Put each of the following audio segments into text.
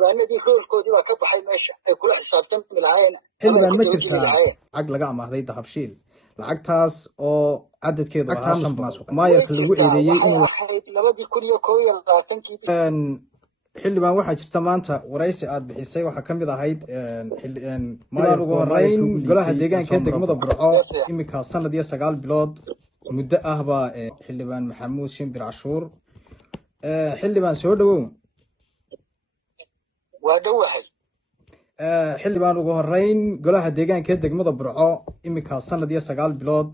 xildhibaanadii roolkoodii baa ka baxay meesha ay kula xisaabtami lahaayeen. xildhibaan ma jirtaa lacag laga amaahday dahabshiil lacagtaas oo cadadkeedu ahaa 5 maasuq maayarka lagu eedeeyay inuu 2021 xildhibaan waxaa jirta maanta waraysi aad bixisay waxaa ka mid ahayd maayar ugu horeyn golaha deegaanka degmada Burco imika sanad iyo 9 bilood muddo ah baa xildhibaan Maxamuud Shimbir Cashuur xildhibaan soo dhawow waa dhawahay xildhibaan ugu horeyn golaha deegaanka degmada Burco imika sanad iyo 9 bilood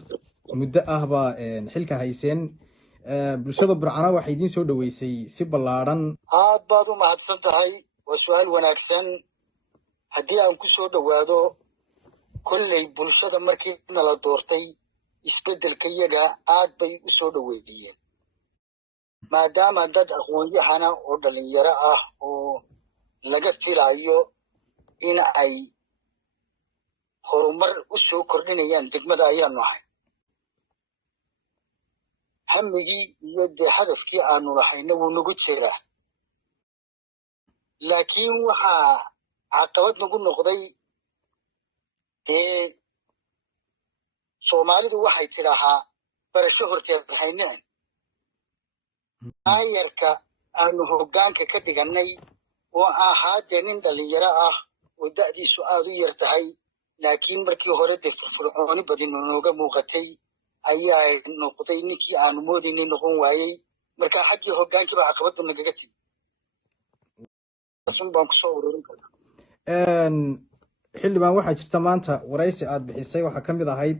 muddo ah baa xilka hayseen bulshada Burcana waxay idin soo dhaweysay si ballaaran aad baad u mahadsan tahay waa su'aal wanaagsan haddii aan ku soo dhawaado kulley bulshada markii nala doortay isbeddelka iyaga aad bay u soo dhaweeyeen maadaama dad aqoon-yahana oo dhalinyaro ah oo laga filayo in ay horumar u soo kordhinayaan degmada ayaanu ahay hamigii iyo dee hadafkii aanu lahayna wuu nagu jiraa laakiin waxaa caqabad nagu noqday dee soomaalidu waxay tidhaahaa barasho horteed hayneen maayarka aanu hoggaanka ka dhigannay oo ahaa dee nin dhalinyaro ah oo da'diisu aad u yar tahay laakiin markii hore dee firfircooni badinu nooga muuqatay ayaa noqday ninkii aanu moodaynay noqon waayey markaa xaggii hoggaankii baa caqabadda nagaga timi baan kusoo ururin karnaa xildhibaan waxaa jirta maanta waraysi aad bixisay waxaa ka mid ahayd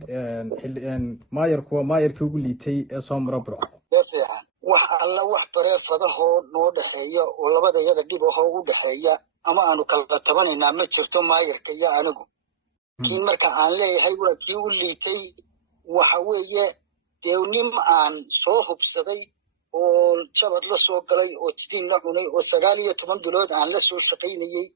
maayarku waa maayarkii ugu liitay ee soo mara Burco fiican wax alla wax bareefadahoo noo dhexeeya oo labadayada dhib ahoo u dhexeeya ama aanu kala tabanaynaa ma jirto maayarka iyo anigu laakiin marka aan leeyahay waa kii u liitay waxa weeye dee nin aan soo hubsaday oo jabad la soo galay oo jidiin la cunay oo 19 bilood aan la soo shaqaynayey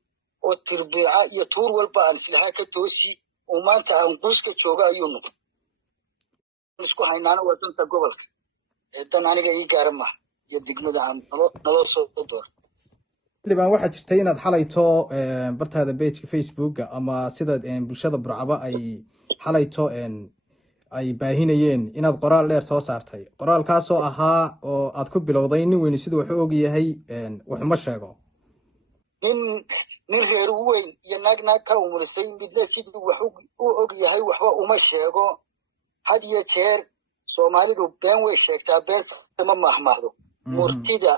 oo tirbiica iyo tuur walba aan islahaa ka toosi oo maanta aan guuska jooga ayuu noqday isku haynaana waa danta gobolka dan aniga ii gaara ma iyo degmada aan naloo soo doortay xildhibaan waxaa jirtay inaad xalayto bartaada page Facebook ama sida bulshada Burcaba ay xalayto ay baahinayeen inaad qoraal dheer soo saartay qoraalkaas oo ahaa oo aad ku bilowday nin weyn sidoo wax og yahay wax ma sheego nin reer weyn iyo naag ka umulisay midna sidoo wax u og yahay waxba uma sheego had iyo jeer Soomaalidu been way sheegtaa been ma mahmaahdo murtida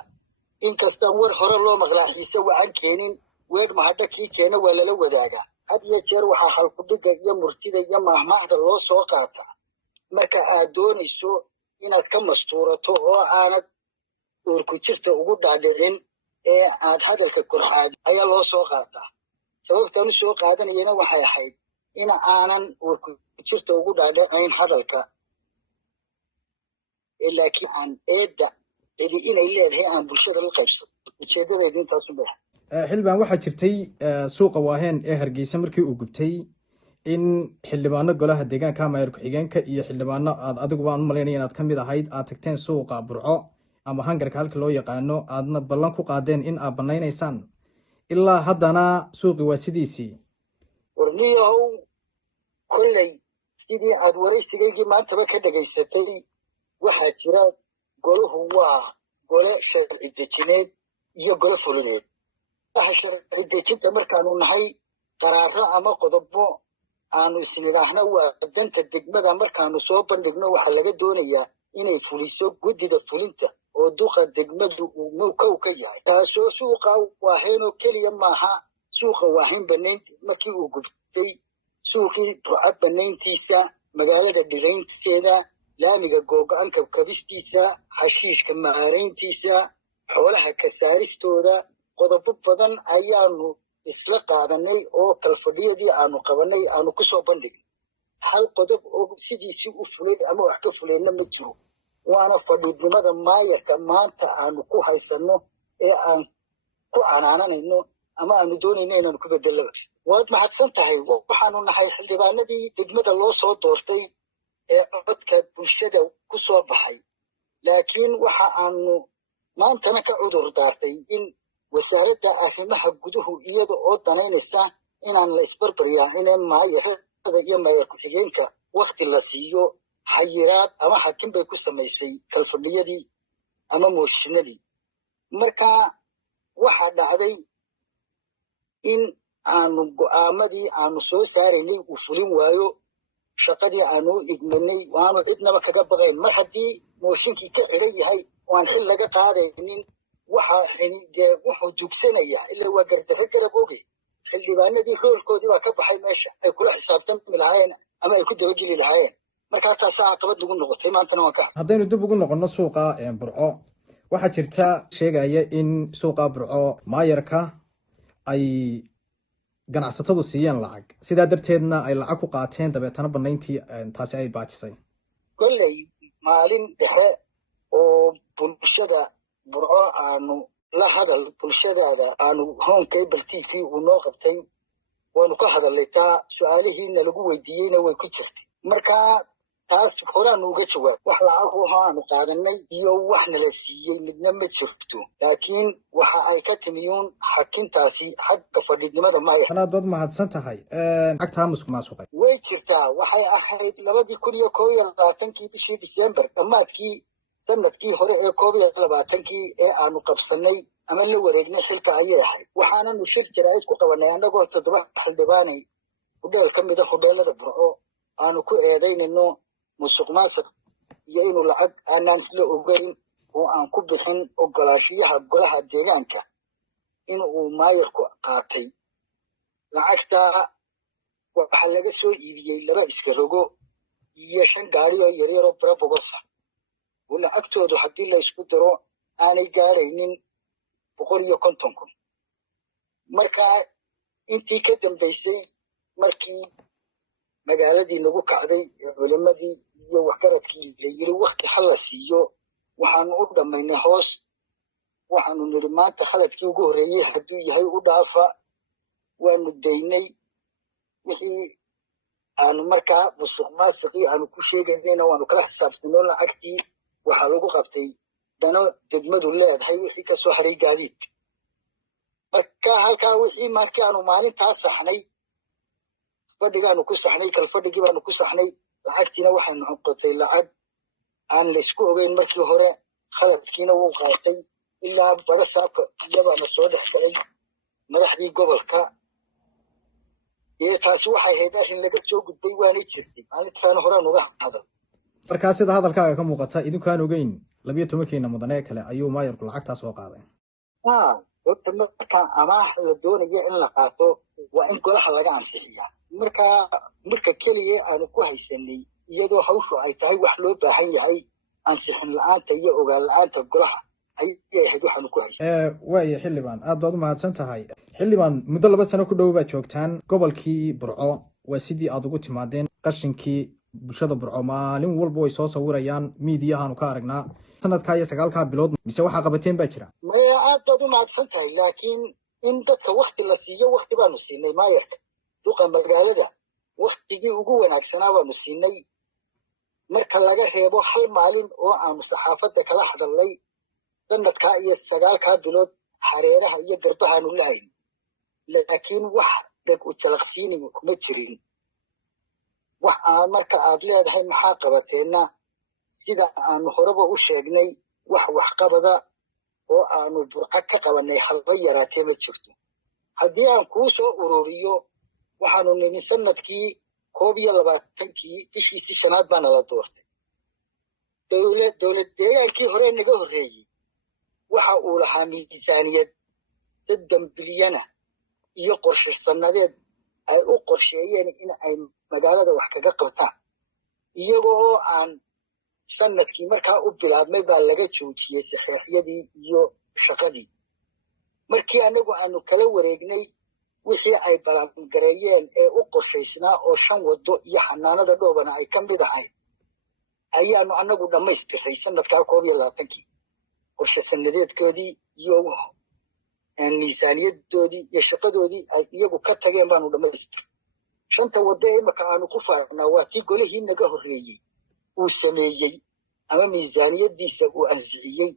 inkasta war hore loo maqlaaxiisa wacan keenin weer mahadda kii keena waa lala wadaagaa had iyo jeer waxaa halkudhiga iyo murtida iyo mahmaahda loo soo qaataa marka aad doonayso inaad ka mastuurato oo aanad uurku jirta ugu dhaadhicin ee aad hadalka korxaad ayaa loo soo qaataa sababtan u soo qaadanayana waxay ahayd in aanan uurku jirta ugu dhaadhicayn hadalka laakiin aan eedda cidi inay leedahay aan bulshada la qaybsado ujeedadeedu intaasu bay xildhibaan waxaa jirtay suuqa waaheen ee Hargeysa markii uu gubtay in xildhibaano golaha deegaanka maayar ku-xigeenka iyo xildhibaano aad adigu baan u maleynay inaad ka mid ahayd aad tagteen suuqa Burco ama hangarka halka loo yaqaano aadna ballan ku qaadeen in aad banaynaysaan ilaa haddana suuqi waa sidiisii warniyow kulley sidii aad waraysigaygii maantaba ka dhegaysatay waxaa jira golahu waa gole sharci dejineed iyo gole fulineed sharci dejinta markaanu nahay qaraaro ama qodobo aanu isnidhaahna waa danta degmada markaanu soo bandhigno waxaa laga doonayaa inay fuliso guddida fulinta oo duqa degmadu uu kow ka yahay taasoo suuqa waaheenoo keliya maaha suuqa waahayn banaynti markii uu gubtay suuqii Burco banayntiisa magaalada dhigaynteeda laamiga googo-aan kabkabistiisa xashiishka maarayntiisa xoolaha ka saaristooda qodobo badan ayaanu isla qaadanay oo kalfadhiyadii aanu qabanay aanu ku soo bandhignay hal qodob oo sidiisii u fulay ama wax ka fulayna ma jiro waana fadhiidnimada maayarka maanta aanu ku haysanno ee aan ku canaananayno ama aanu doonayno inaanu ku bedelaba waad mahadsan tahay waxaanu nahay xildhibaanadii degmada loo soo doortay ee codka bulshada ku soo baxay laakiin waxa aanu maantana ka cudur daartay in wasaaradda arrimaha guduhu iyada oo danaynaysa inaan la isbarbaryaacinin maayarada iyo maayar ku-xigeenka wakti la siiyo xayiraad ama xakin bay ku samaysay kalfadhiyadii ama mooshinadii. marka waxaa dhacday in aanu go'aamadii aanu soo saaraynay uu fulin waayo, shaqadii aanu u igmanay waanu cidnaba kaga baqayn. mar haddii mooshinkii ka xiran yahay oo aan xil laga qaadaynin, wuxuu dugsanayaa ilaa waa gardarro garab oge. xildhibaanadii roolkoodii baa ka baxay meesha ay kula xisaabtami lahaayeen ama ay ku dabageli lahaayeen. markaa taasaa caqabad nagu noqotay. maantana waan ka haddaynu dib ugu noqonno suuqa burco, waxaa jirta sheegaya in suuqa burco maayarka ay ganacsatadu siiyeen lacag, sidaa darteedna ay lacag ku qaateen, dabeetana banayntii taasi ay baajisay. kolley maalin dhexe oo bulshada burco aanu la hadal bulshadaada aanu home cable TV uu noo qabtay, waanu ka hadalnay. taa su-aalihiina lagu weydiiyeyna way ku jirtay. marka taas horaanu uga jawaab. wax lacag u aanu qaadanay iyo wax nala siiyey midna ma jirto, laakiin waxa ay ka timiyuun xakintaasi xagga fadhiidnimada maaya. anaad baad mahadsan tahay. lacagtaa musuqmaasuqay way jirtaa. waxay ahayd 2021 bishii December dhammaadkii sanadkii hore ee 2020 ee aanu qabsanay ama la wareegnay xilka ayay ahayd. waxaananu shir jaraa'id ku qabanay annagoo 7 xildhibaanay hudheel ka mid ah hudheelada burco aanu ku eedaynayno musuqmaasuq iyo inuu lacag aanaan isla ogeyn oo aan ku bixin ogolaanshiyaha golaha deegaanka in uu maayarku qaatay. lacagtaa waxaa laga soo iibiyey 2 iskarogo iyo 5 gaari oo yaryaroo barabogosa oo lacagtoodu haddii la isku daro aanay gaaraynin 150 kun. marka intii ka dambaysay markii magaaladii nagu kacday ee culimadii iyo waxgaradkii la yiri wakti hal la siiyo, waxaanu u dhammaynay hoos. waxaanu niri maanta khaladkii ugu horreeyey hadduu yahay u dhaafa. waanu daynay wixii aanu markaa musuqmaasuqii aanu ku sheegaynayna waanu kala xisaabtino. lacagtii waxaa lagu qabtay dano degmadu leedahay wixii ka soo haray gaadiid. marka halkaa wixii markii aanu maalintaa saxnay, fadhigaanu ku saxnay, kalfadhigii baanu ku saxnay. lacagtiina waxay noqotay lacag aan laysku ogeyn markii hore. khaladkiina wuu qaatay ilaa bara saabka iyabaana soo dhex galay madaxdii gobolka. taasi waxay ahayd arrin laga soo gudbay, waanay jirtay. maalintaana horaan uga hadal. markaa sida hadalkaaga ka muuqata, idinkaan ogeyn 12kiina mudane kale ayuu maayarku lacagtaa soo qaaday. horta markaa amaah la doonaya in la qaato waa in golaha laga ansixiyaa. marka keliya aanu ku haysanay iyadoo hawshu ay tahay wax loo baahan yahay, ansixin la-aanta iyo ogaan la-aanta golaha ayay ahayd waxaanu ku haysanay. waayo xildhibaan, aad baad u mahadsan tahay. xildhibaan, muddo 2 sano ku dhow baad joogtaan gobolkii burco. waa sidii aad ugu timaadeen qashinkii bulshada burco maalin walba way soo sawirayaan, miidiyahaanu ka aragnaa. sanadkaa iyo 9kaa bilood mise waxaa qabateen baa jira? maya aad baad u mahadsan tahay, laakiin in dadka wakti la siiyo wakti baanu siinay. maayarka duqa magaalada waktigii ugu wanaagsanaa baanu siinay, marka laga reebo hal maalin oo aanu saxaafadda kala hadalnay. sanadkaa iyo 9kaa bilood hareeraha iyo garbahaanu lahayn, laakiin wax dheg u jalaqsiini kuma jirin. wax aan marka aad leedahay maxaa qabateenna, sida aanu horeba u sheegnay, waxqabada oo aanu burco ka qabanay halba yaraatee ma jirto. haddii aan kuu soo ururiyo, waxaanu nimi sanadkii 21 bishiisii 5aad baana la doortay. dowlad deegaankii hore naga horreeyey waxa uu lahaa miisaaniyad 3 bilyana iyo qorshe sanadeed ay u qorsheeyeen in ay magaalada wax kaga qabtaan. iyagoo aan sanadkii markaa u bilaabmay baa laga joojiyey saxeexyadii iyo shaqadii. markii anagu aanu kala wareegnay wixii ay balangareeyeen ee u qorshaysnaa oo 5 wado iyo xanaanada dhoobana ay ka mid ahay, ayaanu anagu dhammaystiray sanadkaa 21 qorshe sanadeedkoodii iyo miisaaniyadoodii iyo shaqadoodii ay iyagu ka tageen baanu dhammaystiray. 5 wado ee imaka aanu ku faarnaa waa tii golihii naga horreeyey uu sameeyey ama miisaaniyadiisa uu ansixiyey.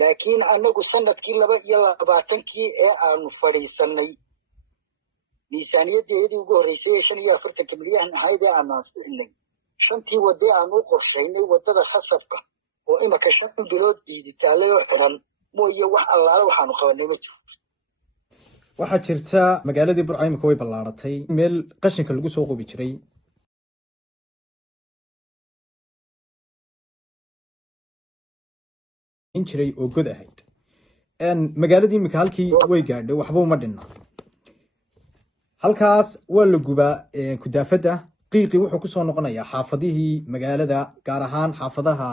laakiin anagu sanadkii 2022 ee aanu fadhiisanay miisaaniyadeedii ugu horeysay ee 45 milyan ahayd ee aanu ansixinay shantii wade aanu qorshaynay wadada khasabka oo imaka 5 bilood diiditaalay oo xiran mooye wax allaala waxaanu qabanay ma jiro. waxaa jirta magaaladii Burco imika way ballaaratay meel qashinka lagu soo qubi jiray in jiray oo god ahayd magaaladii imika halkii way gaadhay waxba uma dhinna halkaas waa la gubaa kudaafada qiiqi wuxuu ku soo noqonayaa xaafadihii magaalada gaar ahaan xaafadaha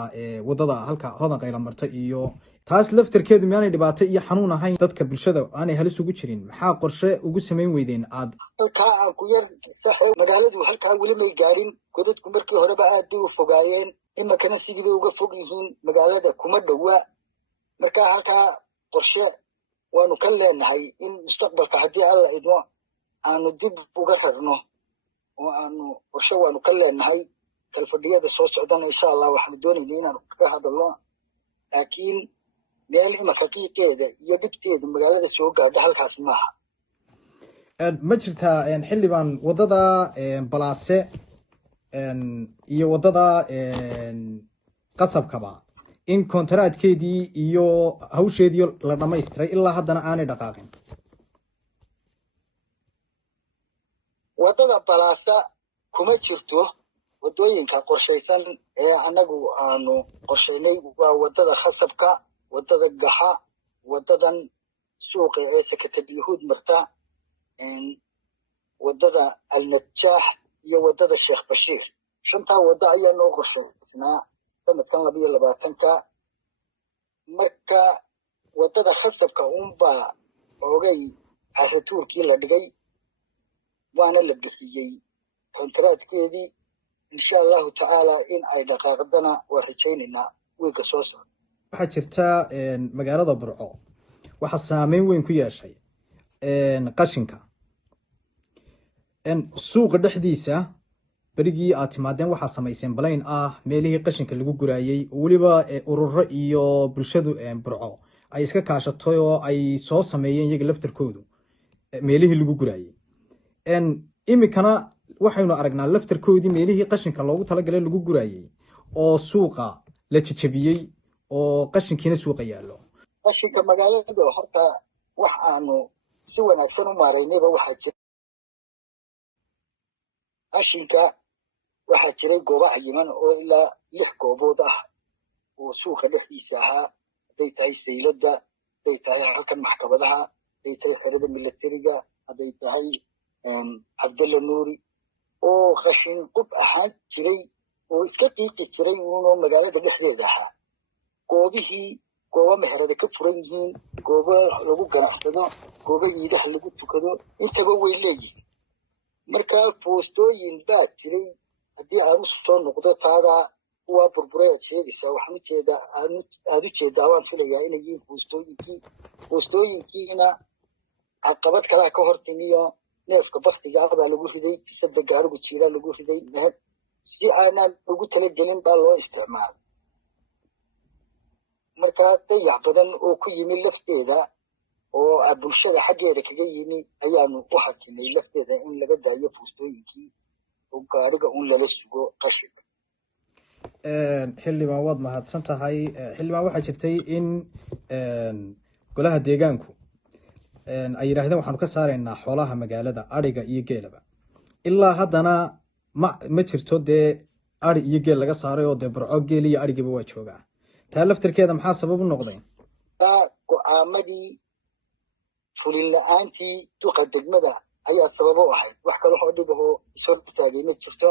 wadada halka hodan qayla marta iyo taas laftarkeedu miyaanay dhibaato iyo xanuun ahayn dadka bulshada aanay halis ugu jirin maxaa qorshe ugu samayn weydeen aad halkaa aan ku yar saxay magaaladu halkaa weli may gaadhin godadku markii horeba aad bay u fogaayeen imakana sidii bay uga fog yihiin magaalada kuma dhowa marka halkaa qorshe waanu ka leenahay in mustaqbalka haddii alla idmo aanu dib uga rarno oo aanu qorshe waanu ka leenahay kalfadhiyada soo socdana insha allah waxaanu doonaynaa inaanu kaga hadalno laakiin meel imaka qiiqeeda iyo dhibteedu magaalada soo gaadha halkaas maaha ma jirtaa xildhibaan wadada balaase iyo wadada qasabkaba in kontaraadkeedii iyo hawsheedii la dhamaystiray ilaa haddana aanay dhaqaaqin wadada balaasa kuma jirto wadooyinka qorshaysan ee anagu aanu qorshaynay waa wadada khasabka wadada gaxa wadadan suuqa ee sakatab yahuud marta wadada alnajaax iyo wadada sheekh bashiir shantaa wada ayaa noo qorshaysnaa sanadkan 2022 marka wadada khasabka unbaa ogay carratuurkii la dhigay waana la bixiyey kontaraadkeedii insha allahu tacaala in ay dhaqaaqdana waa rajaynaynaa wiilka soo socda waxaa jirta magaalada Burco waxaa saameyn weyn ku yeeshay qashinka suuqa dhexdiisa berigii aad timaadeen waxaa samayseen balayn ah meelihii qashinka lagu guraayay waliba ururo iyo bulshadu Burco ay iska kaashatay oo ay soo sameeyeen iyaga laftarkoodu meelihii lagu guraayay imikana waxaynu aragnaa laftarkoodii meelihii qashinka loogu talagalay lagu guraayay oo suuqa la jajabiyey oo qashinkiina suuqa yaallo qashinka magaalada horta wax aanu si wanaagsan u maaraynayba waxaa jira qashinka waxaa jiray goobo cayiman oo ilaa 6 goobood ah oo suuqa dhexdiisa ahaa hadday tahay saylada hadday tahay halkan maxkamadaha hadday tahay xerada milatariga hadday tahay cabdalla nuuri oo qashin qub ahaan jiray oo iska qiiqi jiray uunoo magaalada dhexdeeda ahaa goobihii goobo meherada ka furan yihiin goobo lagu ganacsado goobo iidaha lagu tukado intaba way leeyihiin markaa foostooyin baa jiray haddii aanu soo noqdo taada waa burburay aad sheegaysaa waxaan ujeedaa aad u jeedaa waan filayaa inay yihiin foostooyinkiina caqabad kalaa ka hortimiyo neefka baktiga ah baa lagu riday bisada gaarigu jiiraa lagu riday meher si aanaan ugu talagelin baa loo isticmaalay markaa dayac badan oo ku yimi lafteeda oo bulshada xaggeeda kaga yimi ayaanu u hakinay lafteeda in laga daayo foostooyinkii oo gaariga un lala sugo qashinka xildhibaan waad mahadsan tahay xildhibaan waxaa jirtay in golaha deegaanku ay yiraahdeen waxaanu ka saaraynaa xoolaha magaalada ariga iyo geelaba ilaa haddana ma jirto dee ari iyo geel laga saaray oo dee Burco geel iyo arigiba waa joogaa taa laftarkeeda maxaa sabab u noqday go'aamadii fulin la'aantii duqa degmada ayaa sabab u ahayd wax kale oo dhib ahoo isoo taagay ma jirto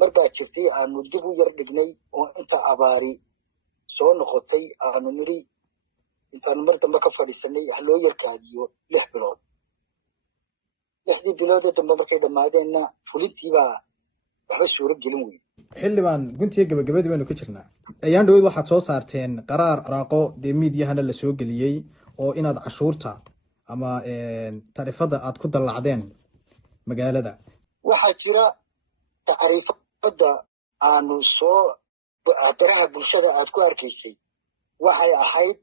marbaa jirtay aanu dib u yar dhignay oo inta abaari soo noqotay aanu niri intaan mar dambe ka fadhiisanay wax loo yarkaadiyo 6 bilood 6 bilood dambe markay dhamaadeenna fulintiibaa waxba suuro gelin weyn xildhibaan guntiga gabagabadii baynu ka jirnaa ayaan dhaweyd waxaad soo saarteen qaraar araaqo dee miidyahana la soo geliyey oo inaad cashuurta ama taariifada aad ku dallacdeen magaalada waxaa jira taariifada aanu soo baraha bulshada aad ku arkaysay waxay ahayd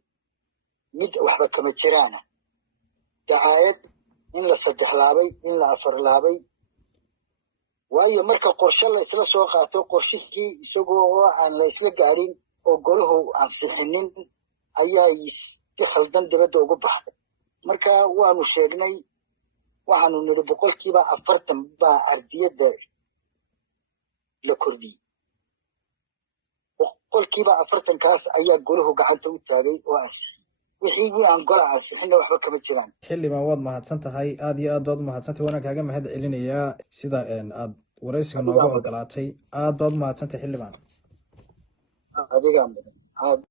mid waxba kama jiraana dacaayad in la 3 laabay in la 4 laabay waayo marka qorshe la isla soo qaato qorshihii isagoo oo aan la isla gaarin oo goluhu ansixinin ayaa si khaldan dibadda ugu baxday marka waanu sheegnay waxaanu nidhi 40% baa ardiyada la kordhiyey 40% kaas ayaa goluhu gacanta u taagay oo ansixiyey wixii aan gola ansixinna waxba kama jiraan xildhibaan waad mahadsan tahay aad iyo aad baad mahadsantahay waana kaaga mahad celinayaa sida aad waraysiga nooga ogolaatay aad baad mahadsantahay xildhibaan adiga